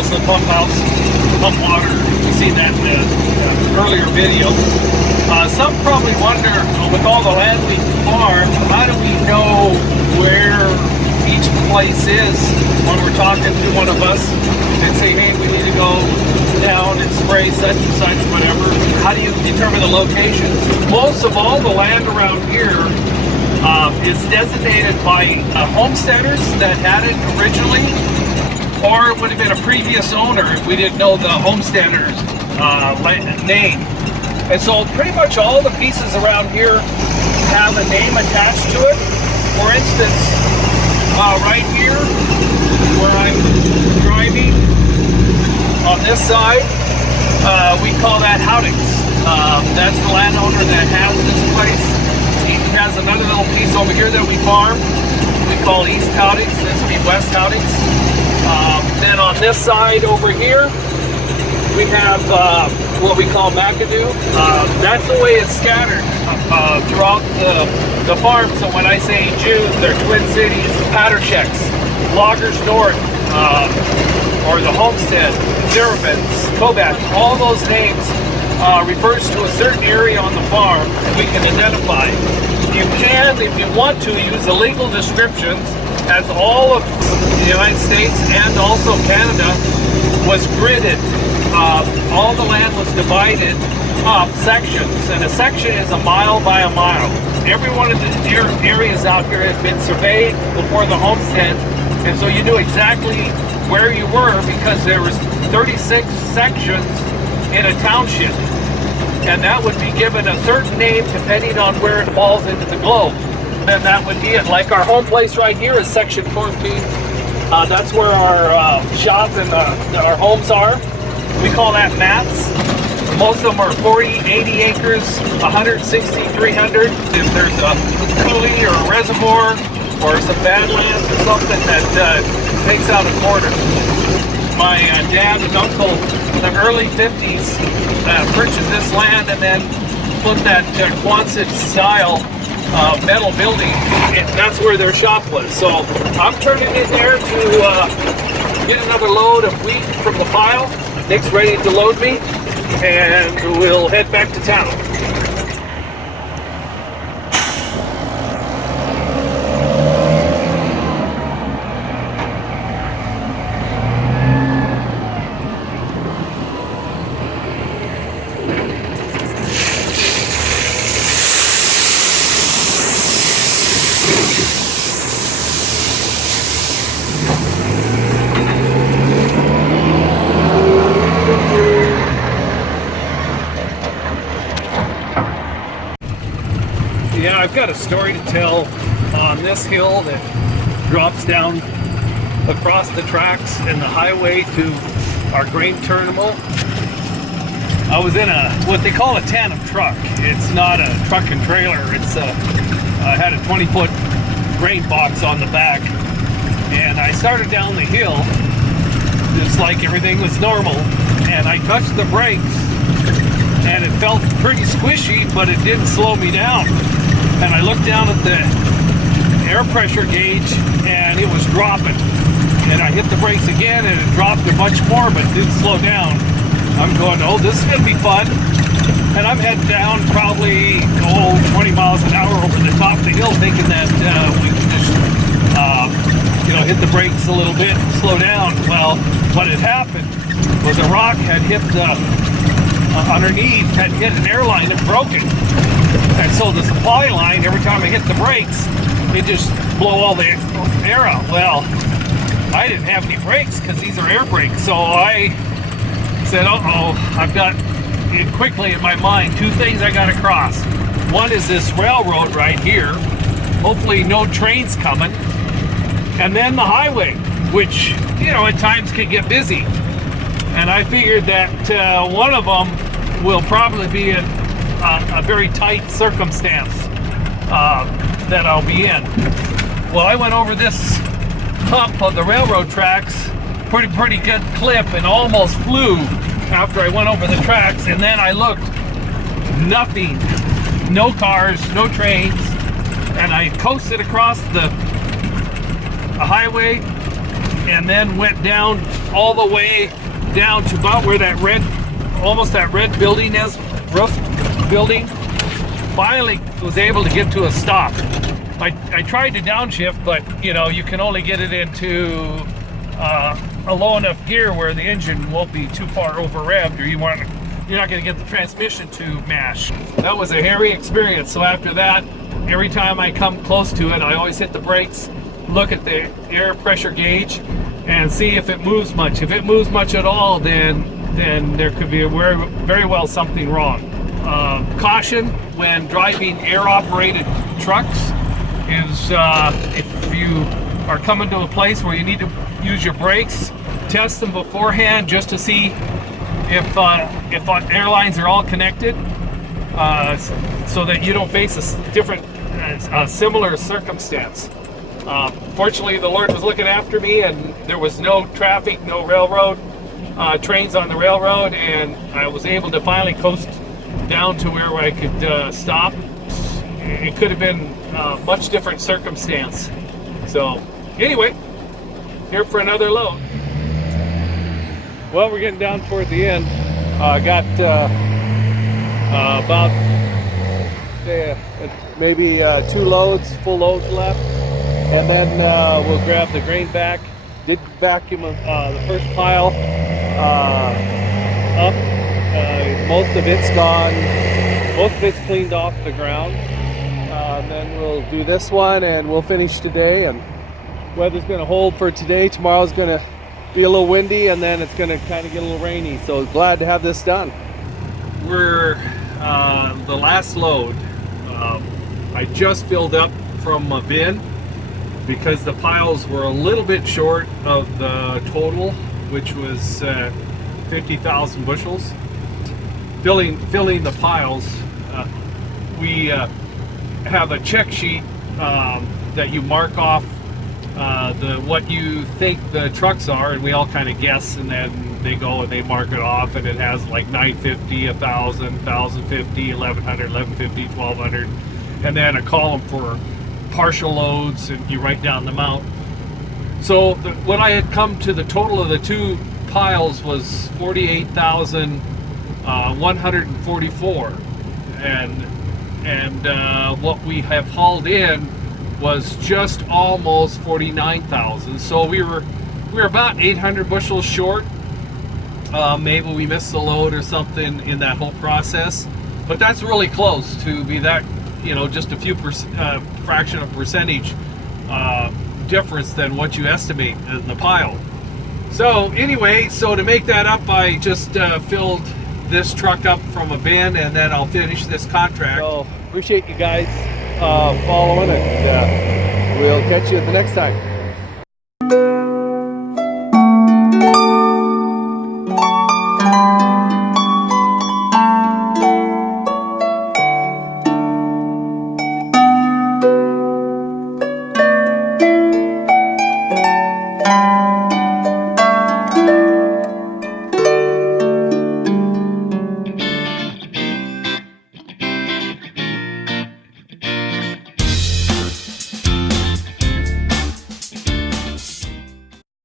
also the pump house, pump water. You see that in the earlier video. Some probably wonder, with all the land we farm, how do we know where each place is when we're talking to one of us and say, hey, we need to go down and spray such and such, whatever. How do you determine the locations? Most of all the land around here is designated by homesteaders that had it originally, or it would have been a previous owner if we didn't know the homesteader's name. And so pretty much all the pieces around here have a name attached to it. For instance, right here where I'm driving on this side, we call that Howdings. That's the landowner that has this place. He has another little piece over here that we farm. We call East Howdings. This would be West Howdings. Then on this side over here, we have what we call McAdoo. That's the way it's scattered throughout the farm. So when I say Jews, they're Twin Cities, Patersheks, Loggers North, or the Homestead, Zerabins, Coby, all those names refers to a certain area on the farm that we can identify. You can, if you want to, use the legal descriptions, as all of the United States and also Canada was gridded. All the land was divided up sections, and a section is a mile by a mile. Every one of the areas out here had been surveyed before the homestead, and so you knew exactly where you were because there was 36 sections in a township, and that would be given a certain name depending on where it falls into the globe. And that would be it. Like our home place right here is section 14. That's where our shop and our homes are. We call that mats. Most of them are 40, 80 acres, 160, 300. If there's a coulee or a reservoir or some badlands or something that takes out a quarter. My dad and uncle in the early 50s purchased this land and then put that Quonset style metal building, and that's where their shop was. So I'm turning in there to get another load of wheat from the pile. Nick's ready to load me, and we'll head back to town. Yeah, I've got a story to tell on this hill that drops down across the tracks and the highway to our grain terminal. I was in what they call a tandem truck. It's not a truck and trailer. It's I had a 20-foot grain box on the back, and I started down the hill just like everything was normal, and I touched the brakes, and it felt pretty squishy, but it didn't slow me down. And I looked down at the air pressure gauge, and it was dropping. And I hit the brakes again, and it dropped a bunch more, but it didn't slow down. I'm going, oh, this is going to be fun. And I'm heading down probably 20 miles an hour over the top of the hill, thinking that we can just, hit the brakes a little bit and slow down. Well, what had happened was a rock had hit underneath, had hit an airline and broke it. And so the supply line, every time I hit the brakes, it just blow all the air out. Well, I didn't have any brakes because these are air brakes. So I said, uh-oh, I've got it quickly in my mind, two things I got to cross. One is this railroad right here. Hopefully no trains coming. And then the highway, which, at times can get busy. And I figured that one of them will probably be a very tight circumstance that I'll be in. Well, I went over this hump of the railroad tracks pretty good clip and almost flew after I went over the tracks, and then I looked, nothing, no cars, no trains, and I coasted across the highway, and then went down all the way down to about where that red, almost that red building is, roof building. Finally was able to get to a stop. I tried to downshift, but you know, you can only get it into a low enough gear where the engine won't be too far over revved, or you're not going to get the transmission to mash. That was a hairy experience. So after that, every time I come close to it, I always hit the brakes, look at the air pressure gauge, and see if it moves much. If it moves much at all, then there could be very well something wrong. Caution when driving air-operated trucks is if you are coming to a place where you need to use your brakes, test them beforehand just to see if airlines are all connected, so that you don't face a similar circumstance. Fortunately, the Lord was looking after me, and there was no traffic, no railroad trains on the railroad, and I was able to finally coast down to where I could stop. It could have been a much different circumstance. So anyway, here for another load. Well, we're getting down toward the end. I got about maybe 2 loads, full loads left, and then we'll grab the grain back. Did vacuum the first pile up. Most of it's gone. Most of it's cleaned off the ground. And then we'll do this one, and we'll finish today. And weather's going to hold for today. Tomorrow's going to be a little windy, and then it's going to kind of get a little rainy. So glad to have this done. We're the last load. I just filled up from a bin because the piles were a little bit short of the total, which was 50,000 bushels. Filling the piles, we have a check sheet that you mark off what you think the trucks are, and we all kind of guess, and then they go and they mark it off, and it has like 950, 1,000, 1,050, 1,100, 1,150, 1,200, and then a column for partial loads, and you write down the amount. So what I had come to, the total of the 2 piles was 48,144, and what we have hauled in was just almost 49,000. So we were about 800 bushels short. Maybe we missed a load or something in that whole process, but that's really close to be that, you know, just a few fraction of percentage difference than what you estimate in the pile. So anyway, so to make that up, I just filled this truck up from a bin, and then I'll finish this contract. So appreciate you guys following, and we'll catch you the next time.